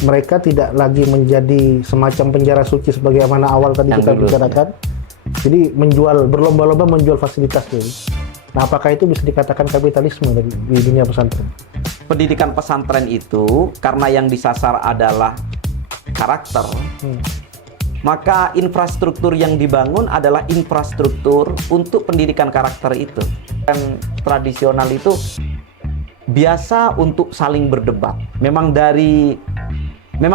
mereka tidak lagi menjadi semacam penjara suci sebagaimana awal tadi Yang kita dulu, bicarakan. Jadi berlomba-lomba menjual fasilitas Kiai. Nah, apakah itu bisa dikatakan kapitalisme di dunia pesantren? Pendidikan pesantren itu karena yang disasar adalah karakter, maka infrastruktur yang dibangun adalah infrastruktur untuk pendidikan karakter itu. Dan tradisional itu biasa untuk saling berdebat. Memang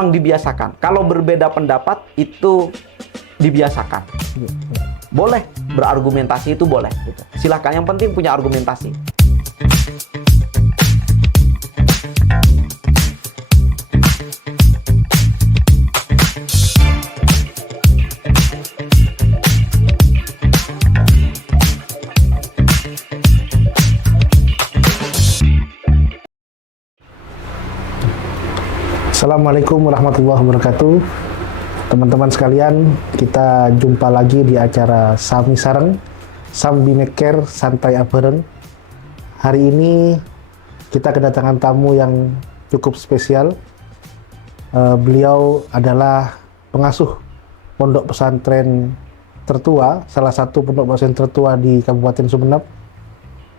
dibiasakan. Kalau berbeda pendapat itu dibiasakan. Boleh berargumentasi, itu boleh. Gitu. Silahkan, yang penting punya argumentasi. Assalamualaikum warahmatullahi wabarakatuh. Teman-teman sekalian, kita jumpa lagi di acara Sami Sareng, Sam Bineker Santai Abareng. Hari ini kita kedatangan tamu yang cukup spesial. Beliau adalah pengasuh pondok pesantren tertua, salah satu pondok pesantren tertua di Kabupaten Sumeneb,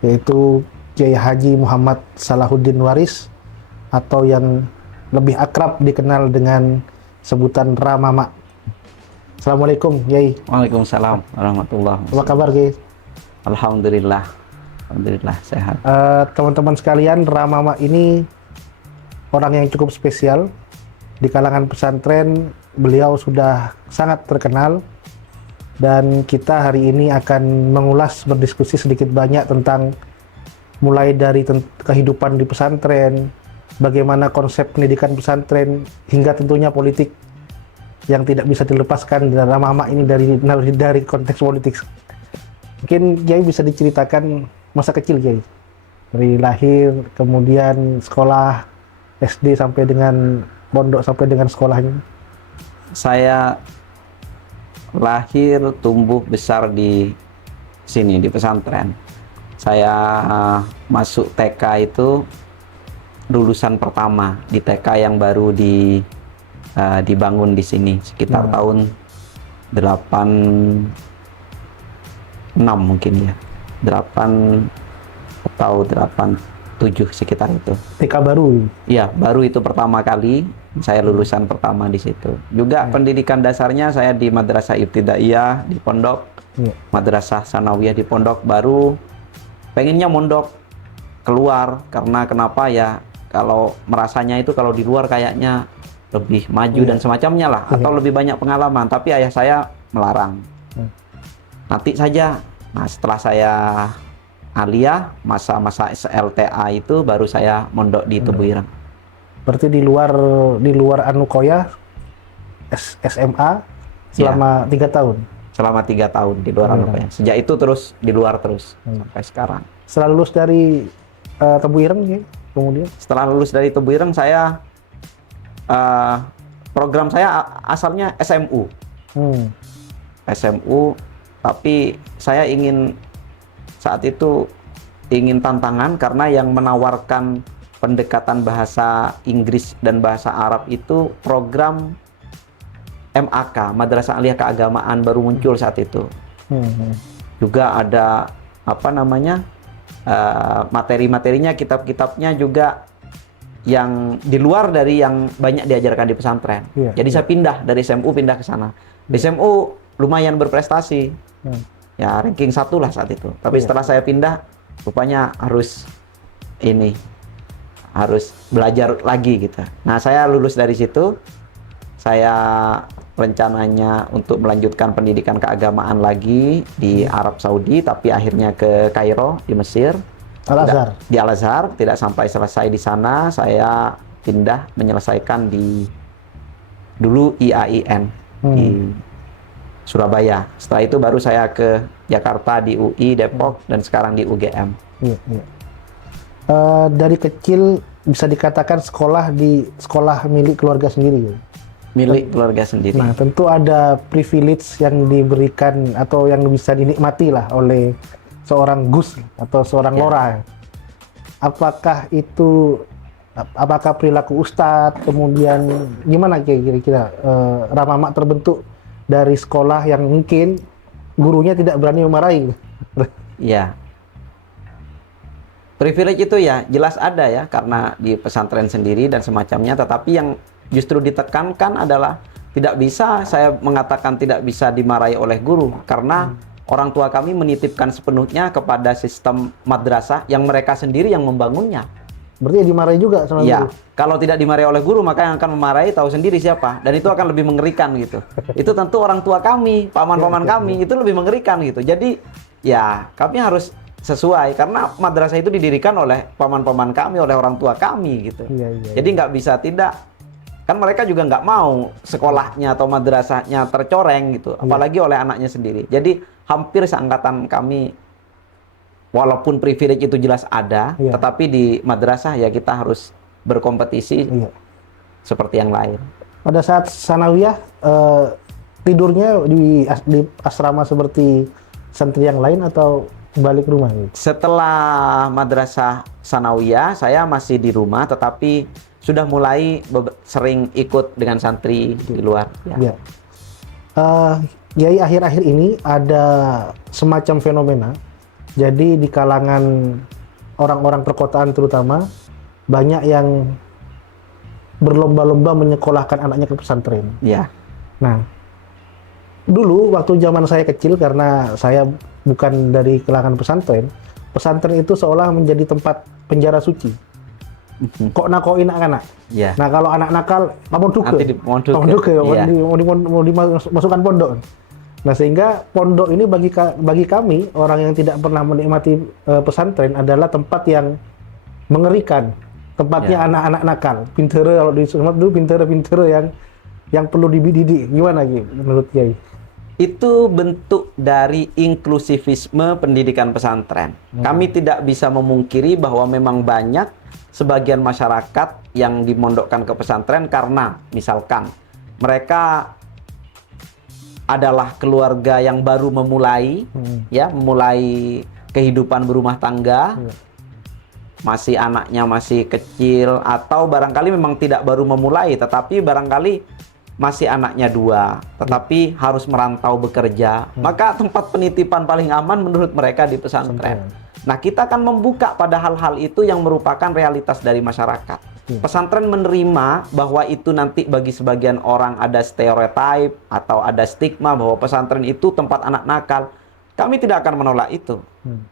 yaitu Kiai Haji Muhammad Salahuddin Waris, atau yang lebih akrab dikenal dengan sebutan Ramama. Assalamualaikum, Yai. Waalaikumsalam warahmatullahi wabarakatuh. Apa kabar, Yai? Alhamdulillah sehat. Teman-teman sekalian, Ramama ini orang yang cukup spesial di kalangan pesantren. Beliau sudah sangat terkenal, dan kita hari ini akan mengulas, berdiskusi sedikit banyak tentang mulai dari kehidupan di pesantren, bagaimana konsep pendidikan pesantren, hingga tentunya politik yang tidak bisa dilepaskan dan Ramama ini dari konteks politik. Mungkin Kiai bisa diceritakan masa kecil Kiai, dari lahir, kemudian sekolah SD sampai dengan pondok, sampai dengan sekolahnya. Saya lahir, tumbuh besar di sini, di pesantren. Saya masuk TK itu lulusan pertama di TK yang baru dibangun di sini sekitar tahun 86 mungkin ya, 8 atau 87 sekitar itu. TK baru? Iya, baru itu pertama kali saya lulusan pertama di situ. Juga pendidikan dasarnya saya di Madrasah Ibtidaiyah di pondok, Madrasah Sanawiyah di pondok. Baru pengennya mondok keluar, karena kenapa ya, kalau merasanya itu kalau di luar kayaknya lebih maju dan semacamnya lah, atau lebih banyak pengalaman. Tapi ayah saya melarang. Nanti saja. Nah, setelah saya aliyah, masa-masa SLTA itu baru saya mondok di Tebu Ireng. Berarti di luar Anukoya SMA selama 3 tahun. Selama 3 tahun di luar Anukoya. Sejak itu terus di luar terus sampai sekarang. Setelah lulus dari Tebu Ireng ya, kemudian? Setelah lulus dari Tebu Ireng, saya program saya asalnya SMU. SMU, tapi saya saat itu ingin tantangan, karena yang menawarkan pendekatan bahasa Inggris dan bahasa Arab itu program MAK, Madrasah Aliyah Keagamaan, baru muncul saat itu. Juga ada materi-materinya, kitab-kitabnya juga yang di luar dari yang banyak diajarkan di pesantren. Jadi saya pindah dari SMU, pindah ke sana. Di SMU lumayan berprestasi, ya ranking 1 lah saat itu. Tapi setelah saya pindah, rupanya harus belajar lagi gitu. Nah, saya lulus dari situ. Saya rencananya untuk melanjutkan pendidikan keagamaan lagi di Arab Saudi, tapi akhirnya ke Kairo di Mesir. Al-Azhar. Di Al-Azhar, tidak sampai selesai di sana, saya pindah menyelesaikan dulu IAIN di Surabaya. Setelah itu baru saya ke Jakarta di UI Depok, dan sekarang di UGM. Dari kecil bisa dikatakan sekolah milik keluarga sendiri. Milik keluarga sendiri. Nah, tentu ada privilege yang diberikan atau yang bisa dinikmati lah oleh seorang Gus atau seorang Lora. Apakah itu apakah perilaku ustadz, kemudian gimana kira-kira Rama Mak terbentuk dari sekolah yang mungkin gurunya tidak berani memarahi? Iya. Privilege itu ya jelas ada ya, karena di pesantren sendiri dan semacamnya, tetapi yang justru ditekankan adalah tidak bisa, saya mengatakan tidak bisa dimarahi oleh guru, karena orang tua kami menitipkan sepenuhnya kepada sistem madrasah yang mereka sendiri yang membangunnya. Berarti ya dimarahi juga sama Iya, guru? kalau tidak dimarahi oleh guru, maka yang akan memarahi tahu sendiri siapa. Dan itu akan lebih mengerikan gitu. Itu tentu orang tua kami, paman-paman kami, itu lebih mengerikan gitu. Jadi ya kami harus sesuai, karena madrasah itu didirikan oleh paman-paman kami, oleh orang tua kami gitu. Jadi nggak bisa tidak. Kan mereka juga nggak mau sekolahnya atau madrasahnya tercoreng gitu, apalagi oleh anaknya sendiri. Jadi hampir seangkatan kami, walaupun privilege itu jelas ada, tetapi di madrasah ya kita harus berkompetisi seperti yang lain. Pada saat sanawiyah, tidurnya di asrama seperti santri yang lain atau balik rumah? Setelah madrasah sanawiyah, saya masih di rumah, tetapi sudah mulai sering ikut dengan santri di luar. Ya. Kiai, akhir-akhir ini ada semacam fenomena. Jadi di kalangan orang-orang perkotaan terutama, banyak yang berlomba-lomba menyekolahkan anaknya ke pesantren. Ya. Nah, dulu waktu zaman saya kecil, karena saya bukan dari kalangan pesantren, pesantren itu seolah menjadi tempat penjara suci. Kok nakoin anak-anak. Ya. Nah, kalau anak nakal, mau dimasukkan pondok. Nah, sehingga pondok ini bagi kami, orang yang tidak pernah menikmati pesantren, adalah tempat yang mengerikan. Tempatnya anak-anak nakal, pintere, kalau di Sumatera dulu pintere-pintere yang perlu dididik. Gimana menurut Kiai? Itu bentuk dari inklusivisme pendidikan pesantren. Kami tidak bisa memungkiri bahwa memang banyak sebagian masyarakat yang dimondokkan ke pesantren karena misalkan mereka adalah keluarga yang baru memulai memulai kehidupan berumah tangga, masih anaknya masih kecil, atau barangkali memang tidak baru memulai tetapi barangkali masih anaknya 2 tetapi harus merantau bekerja, maka tempat penitipan paling aman menurut mereka di pesantren. Nah, kita akan membuka pada hal-hal itu yang merupakan realitas dari masyarakat. Pesantren menerima bahwa itu nanti bagi sebagian orang ada stereotip atau ada stigma bahwa pesantren itu tempat anak nakal. Kami tidak akan menolak itu.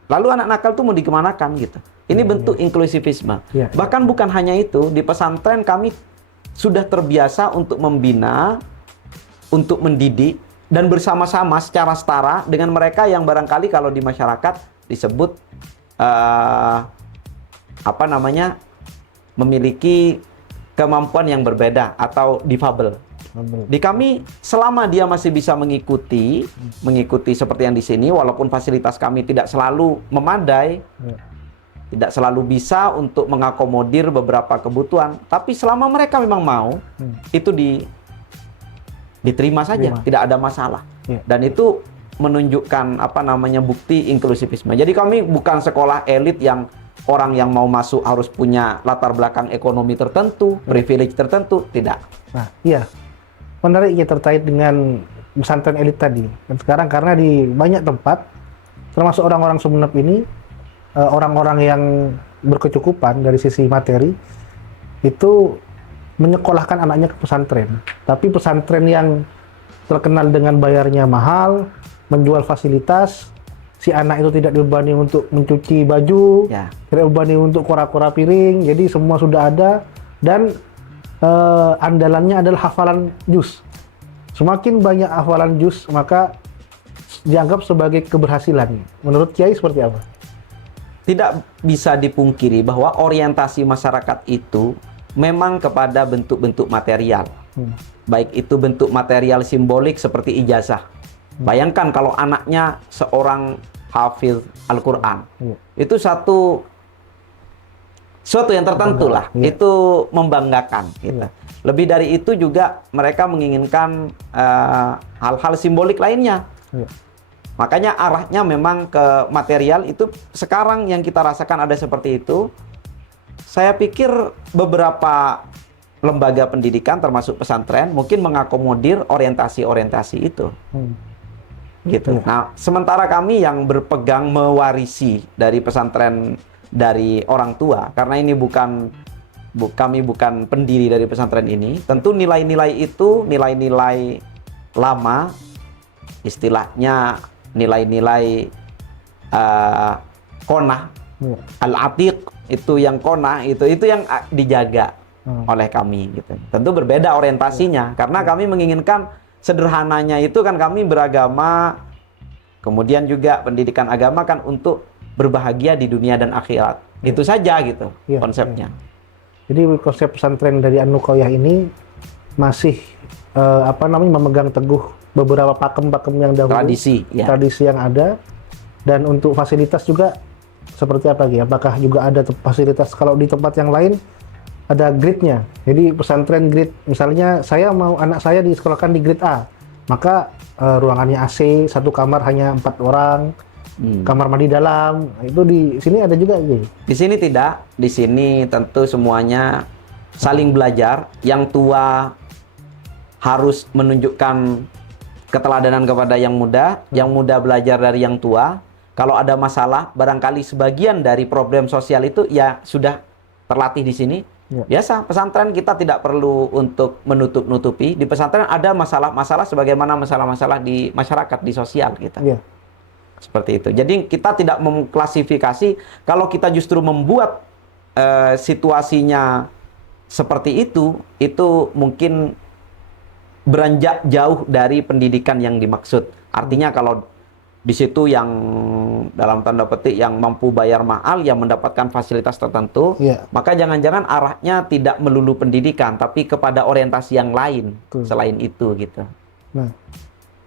Lalu anak nakal itu mau dikemanakan gitu. Ini bentuk inklusivisme. Bahkan bukan hanya itu, di pesantren kami sudah terbiasa untuk membina, untuk mendidik, dan bersama-sama secara setara dengan mereka yang barangkali kalau di masyarakat disebut memiliki kemampuan yang berbeda atau difabel. Di kami selama dia masih bisa mengikuti seperti yang di sini, walaupun fasilitas kami tidak selalu memadai, tidak selalu bisa untuk mengakomodir beberapa kebutuhan, tapi selama mereka memang mau, itu diterima saja, tidak ada masalah. Dan itu menunjukkan bukti inklusivisme. Jadi kami bukan sekolah elit yang orang yang mau masuk harus punya latar belakang ekonomi tertentu, privilege tertentu, tidak. Nah, iya. Menarik ya terkait dengan pesantren elit tadi. Dan sekarang karena di banyak tempat, termasuk orang-orang Sumeneb ini, orang-orang yang berkecukupan dari sisi materi, itu menyekolahkan anaknya ke pesantren. Tapi pesantren yang terkenal dengan bayarnya mahal, menjual fasilitas, si anak itu tidak dibebani untuk mencuci baju, tidak dibebani untuk kora-kora piring, jadi semua sudah ada, dan andalannya adalah hafalan juz. Semakin banyak hafalan juz, maka dianggap sebagai keberhasilan. Menurut Kiai seperti apa? Tidak bisa dipungkiri bahwa orientasi masyarakat itu memang kepada bentuk-bentuk material. Baik itu bentuk material simbolik seperti ijazah. Bayangkan kalau anaknya seorang hafiz Al-Quran, itu suatu yang tertentu lah, itu membanggakan gitu. Lebih dari itu juga mereka menginginkan hal-hal simbolik lainnya. Makanya arahnya memang ke material itu. Sekarang yang kita rasakan ada seperti itu. Saya pikir beberapa lembaga pendidikan termasuk pesantren mungkin mengakomodir orientasi-orientasi itu. Gitu. Nah, sementara kami yang berpegang mewarisi dari pesantren dari orang tua, karena ini kami bukan pendiri dari pesantren ini, tentu nilai-nilai itu nilai-nilai lama, istilahnya nilai-nilai konah, al-atiq, itu yang konah, itu yang dijaga oleh kami gitu. Tentu berbeda orientasinya karena kami menginginkan sederhananya itu kan kami beragama, kemudian juga pendidikan agama kan untuk berbahagia di dunia dan akhirat. Itu saja gitu konsepnya. Jadi konsep pesantren dari An-Nuqayyah ini masih memegang teguh beberapa pakem-pakem yang dahulu, tradisi yang ada, dan untuk fasilitas juga seperti apa gitu? Apakah juga ada fasilitas kalau di tempat yang lain ada gridnya? Jadi pesantren grid, misalnya saya mau anak saya disekolahkan di grid A, maka ruangannya AC, satu kamar hanya 4 orang, kamar mandi dalam. Itu di sini ada juga gitu? Di sini tidak, di sini tentu semuanya saling belajar. Yang tua harus menunjukkan keteladanan kepada yang muda belajar dari yang tua. Kalau ada masalah, barangkali sebagian dari problem sosial itu ya sudah terlatih di sini. Biasa, pesantren kita tidak perlu untuk menutup-nutupi. Di pesantren ada masalah-masalah sebagaimana masalah-masalah di masyarakat, di sosial kita. Seperti itu. Jadi kita tidak mengklasifikasi. Kalau kita justru membuat situasinya seperti itu mungkin beranjak jauh dari pendidikan yang dimaksud. Artinya kalau di situ yang dalam tanda petik yang mampu bayar mahal, yang mendapatkan fasilitas tertentu, maka jangan-jangan arahnya tidak melulu pendidikan, tapi kepada orientasi yang lain selain itu gitu. Nah,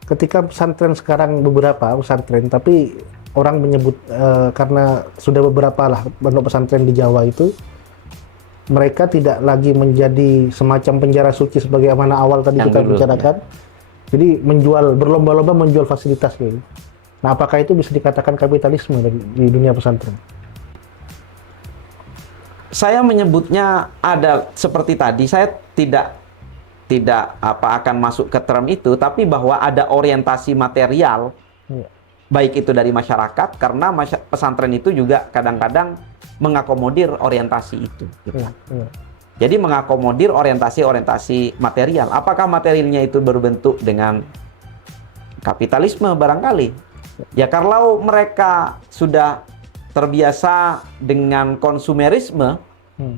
ketika pesantren sekarang beberapa pesantren, tapi orang menyebut karena sudah beberapa lah pondok pesantren di Jawa itu, mereka tidak lagi menjadi semacam penjara suci sebagaimana awal tadi yang kita bicarakan. Jadi berlomba-lomba menjual fasilitas gitu. Nah, apakah itu bisa dikatakan kapitalisme di dunia pesantren? Saya menyebutnya ada seperti tadi, saya tidak akan masuk ke term itu, tapi bahwa ada orientasi material, baik itu dari masyarakat, karena pesantren itu juga kadang-kadang mengakomodir orientasi itu. Gitu. Jadi mengakomodir orientasi material. Apakah materialnya itu berbentuk dengan kapitalisme barangkali? Ya kalau mereka sudah terbiasa dengan konsumerisme,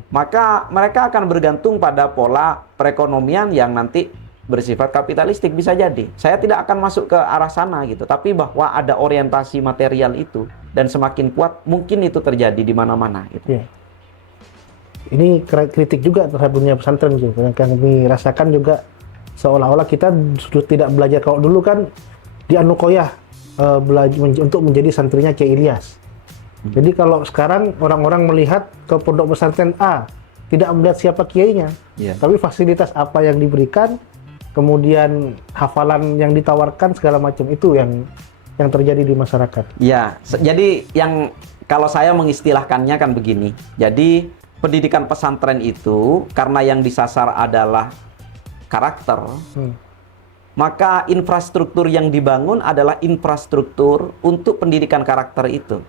maka mereka akan bergantung pada pola perekonomian yang nanti bersifat kapitalistik, bisa jadi. Saya tidak akan masuk ke arah sana gitu, tapi bahwa ada orientasi material itu dan semakin kuat mungkin itu terjadi di mana-mana gitu. Ini kritik juga terhadap dunia pesantren gitu. Yang kami rasakan juga seolah-olah kita sudah tidak belajar. Kalau dulu kan di An-Nuqayyah untuk menjadi santrinya Kiai Ilyas. Jadi kalau sekarang orang-orang melihat ke pondok pesantren A, tidak melihat siapa kiainya, tapi fasilitas apa yang diberikan, kemudian hafalan yang ditawarkan segala macam, itu yang terjadi di masyarakat. Ya, jadi yang kalau saya mengistilahkannya kan begini. Jadi pendidikan pesantren itu karena yang disasar adalah karakter. Maka infrastruktur yang dibangun adalah infrastruktur untuk pendidikan karakter itu.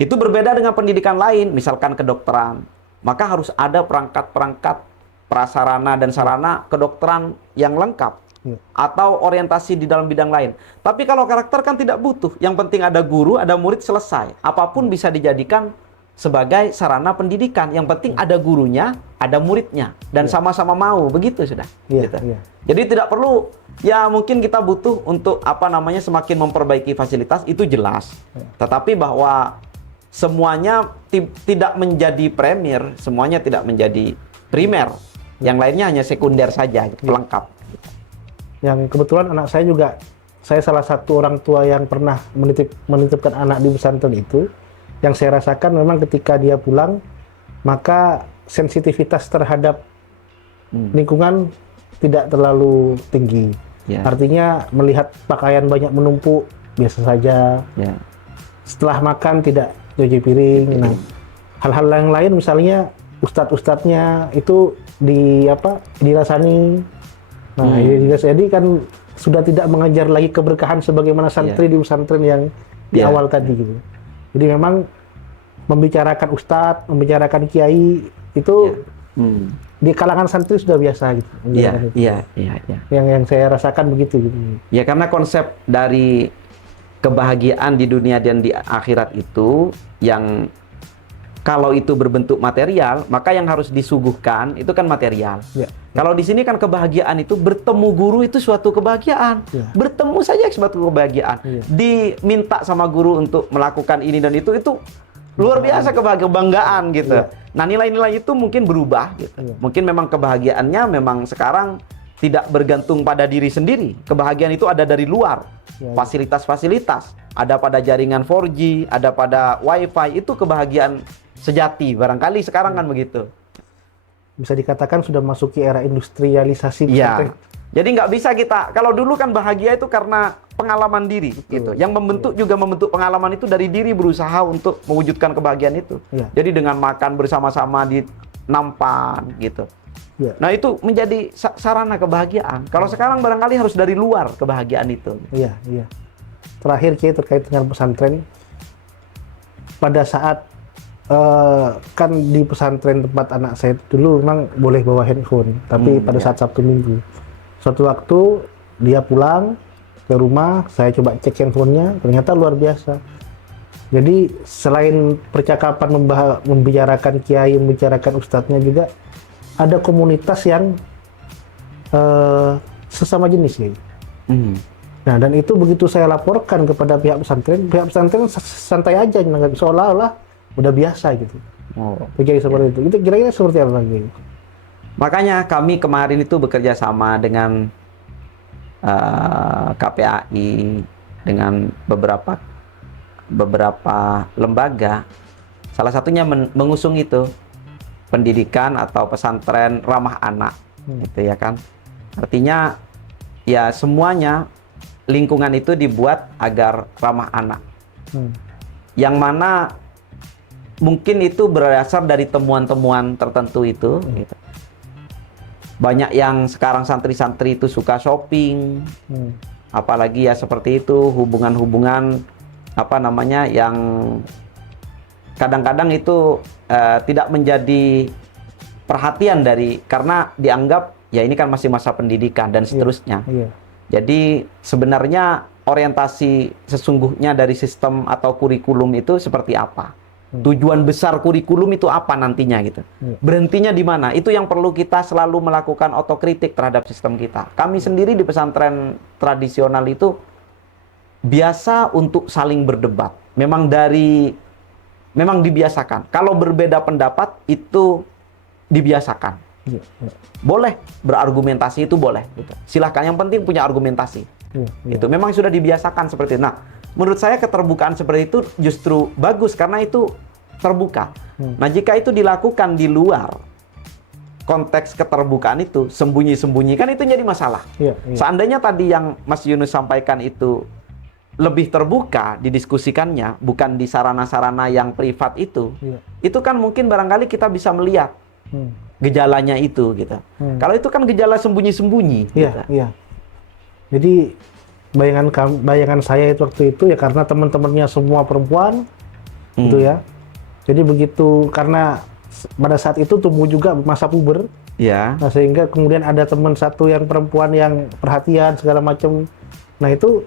Itu berbeda dengan pendidikan lain, misalkan kedokteran. Maka harus ada perangkat-perangkat, prasarana dan sarana kedokteran yang lengkap. Atau orientasi di dalam bidang lain. Tapi kalau karakter kan tidak butuh. Yang penting ada guru, ada murid, selesai. Apapun bisa dijadikan sebagai sarana pendidikan. Yang penting ada gurunya, ada muridnya, dan sama-sama mau, begitu sudah. Gitu. Jadi tidak perlu, ya mungkin kita butuh untuk semakin memperbaiki fasilitas, itu jelas. Tetapi bahwa semuanya tidak menjadi premier, semuanya tidak menjadi primer. Yang lainnya hanya sekunder saja, pelengkap. Yang kebetulan anak saya juga, saya salah satu orang tua yang pernah menitipkan anak di pesantren itu. Yang saya rasakan memang ketika dia pulang, maka sensitivitas terhadap lingkungan tidak terlalu tinggi. Artinya melihat pakaian banyak menumpuk, biasa saja. Setelah makan tidak cuci piring. Nah, hal-hal yang lain misalnya ustadz-ustadznya itu dirasani. Nah, jadi kan sudah tidak mengajar lagi keberkahan sebagaimana santri di pesantren yang di awal tadi gitu. Jadi memang membicarakan ustadz, membicarakan kiai itu di kalangan santri sudah biasa gitu. Iya. Yang saya rasakan begitu gitu. Ya, karena konsep dari kebahagiaan di dunia dan di akhirat itu yang kalau itu berbentuk material, maka yang harus disuguhkan itu kan material. Kalau di sini kan kebahagiaan itu bertemu guru itu suatu kebahagiaan. Bertemu saja suatu kebahagiaan. Diminta sama guru untuk melakukan ini dan itu luar biasa kebanggaan gitu. Nah, nilai-nilai itu mungkin berubah gitu. Mungkin memang kebahagiaannya memang sekarang tidak bergantung pada diri sendiri. Kebahagiaan itu ada dari luar. Fasilitas-fasilitas, ada pada jaringan 4G, ada pada WiFi, itu kebahagiaan sejati. Barangkali sekarang kan begitu. Bisa dikatakan sudah masuki era industrialisasi. Jadi nggak bisa kita, kalau dulu kan bahagia itu karena pengalaman diri gitu. Yang membentuk pengalaman itu dari diri berusaha untuk mewujudkan kebahagiaan itu. Jadi dengan makan bersama-sama di nampan gitu. Nah, itu menjadi sarana kebahagiaan. Kalau sekarang barangkali harus dari luar kebahagiaan itu. Iya. Terakhir Ki, terkait dengan pesantren, pada saat kan di pesantren tempat anak saya dulu memang boleh bawa handphone, tapi pada saat Sabtu Minggu, suatu waktu dia pulang ke rumah, saya coba cek handphonenya, ternyata luar biasa. Jadi selain percakapan membicarakan kiai, membicarakan ustadznya, juga ada komunitas yang sesama jenis ya. Nah, dan itu begitu saya laporkan kepada pihak pesantren santai aja, seolah-olah udah biasa gitu. Terjadi seperti itu. Itu kira-kira seperti apa lagi? Makanya kami kemarin itu bekerja sama dengan KPAI, dengan beberapa lembaga. Salah satunya mengusung itu pendidikan atau pesantren ramah anak, gitu ya kan. Artinya ya semuanya lingkungan itu dibuat agar ramah anak. Yang mana mungkin itu berasal dari temuan-temuan tertentu itu. Gitu. Banyak yang sekarang santri-santri itu suka shopping, apalagi ya seperti itu hubungan-hubungan yang kadang-kadang itu tidak menjadi perhatian karena dianggap ya ini kan masih masa pendidikan dan seterusnya. Jadi sebenarnya orientasi sesungguhnya dari sistem atau kurikulum itu seperti apa? Tujuan besar kurikulum itu apa nantinya gitu? Berhentinya di mana? Itu yang perlu kita selalu melakukan otokritik terhadap sistem kita. Kami sendiri di pesantren tradisional itu biasa untuk saling berdebat. Memang dibiasakan. Kalau berbeda pendapat itu dibiasakan. Boleh berargumentasi, itu boleh. Gitu. Silahkan, yang penting punya argumentasi. Itu memang sudah dibiasakan seperti itu. Nah, menurut saya keterbukaan seperti itu justru bagus karena itu terbuka. Nah, jika itu dilakukan di luar konteks keterbukaan itu, sembunyi-sembunyi, kan itu jadi masalah. Seandainya tadi yang Mas Yunus sampaikan itu lebih terbuka didiskusikannya, bukan di sarana-sarana yang privat itu kan mungkin barangkali kita bisa melihat gejalanya itu gitu. Kalau itu kan gejala sembunyi-sembunyi. Jadi bayangan saya itu waktu itu ya karena teman-temannya semua perempuan, gitu ya. Jadi begitu, karena pada saat itu tumbuh juga masa puber, nah, sehingga kemudian ada teman satu yang perempuan yang perhatian segala macam. Nah, itu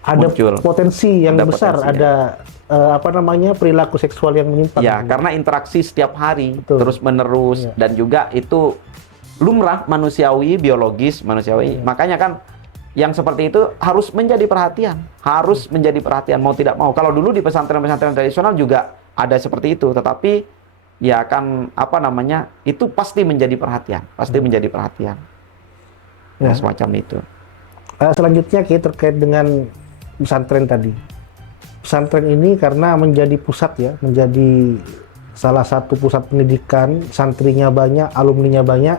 ada muncul potensi yang besar, ada perilaku seksual yang menyimpang. Karena interaksi setiap hari terus menerus dan juga itu lumrah manusiawi, biologis manusiawi. Makanya kan yang seperti itu harus menjadi perhatian, mau tidak mau. Kalau dulu di pesantren-pesantren tradisional juga ada seperti itu, tetapi ya kan itu pasti menjadi perhatian, Nah, semacam itu. Selanjutnya terkait dengan pesantren tadi. Pesantren ini karena menjadi pusat ya, menjadi salah satu pusat pendidikan, santrinya banyak, alumninya banyak,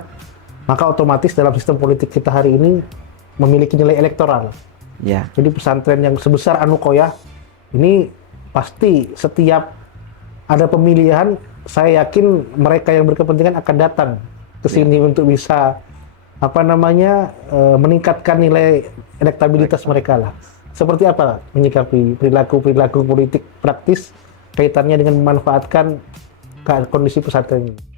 maka otomatis dalam sistem politik kita hari ini memiliki nilai elektoral. Jadi pesantren yang sebesar Anukoyah ini pasti setiap ada pemilihan, saya yakin mereka yang berkepentingan akan datang ke sini untuk bisa meningkatkan nilai elektabilitas mereka lah. Seperti apa menyikapi perilaku politik praktis kaitannya dengan memanfaatkan kondisi pesantren ini?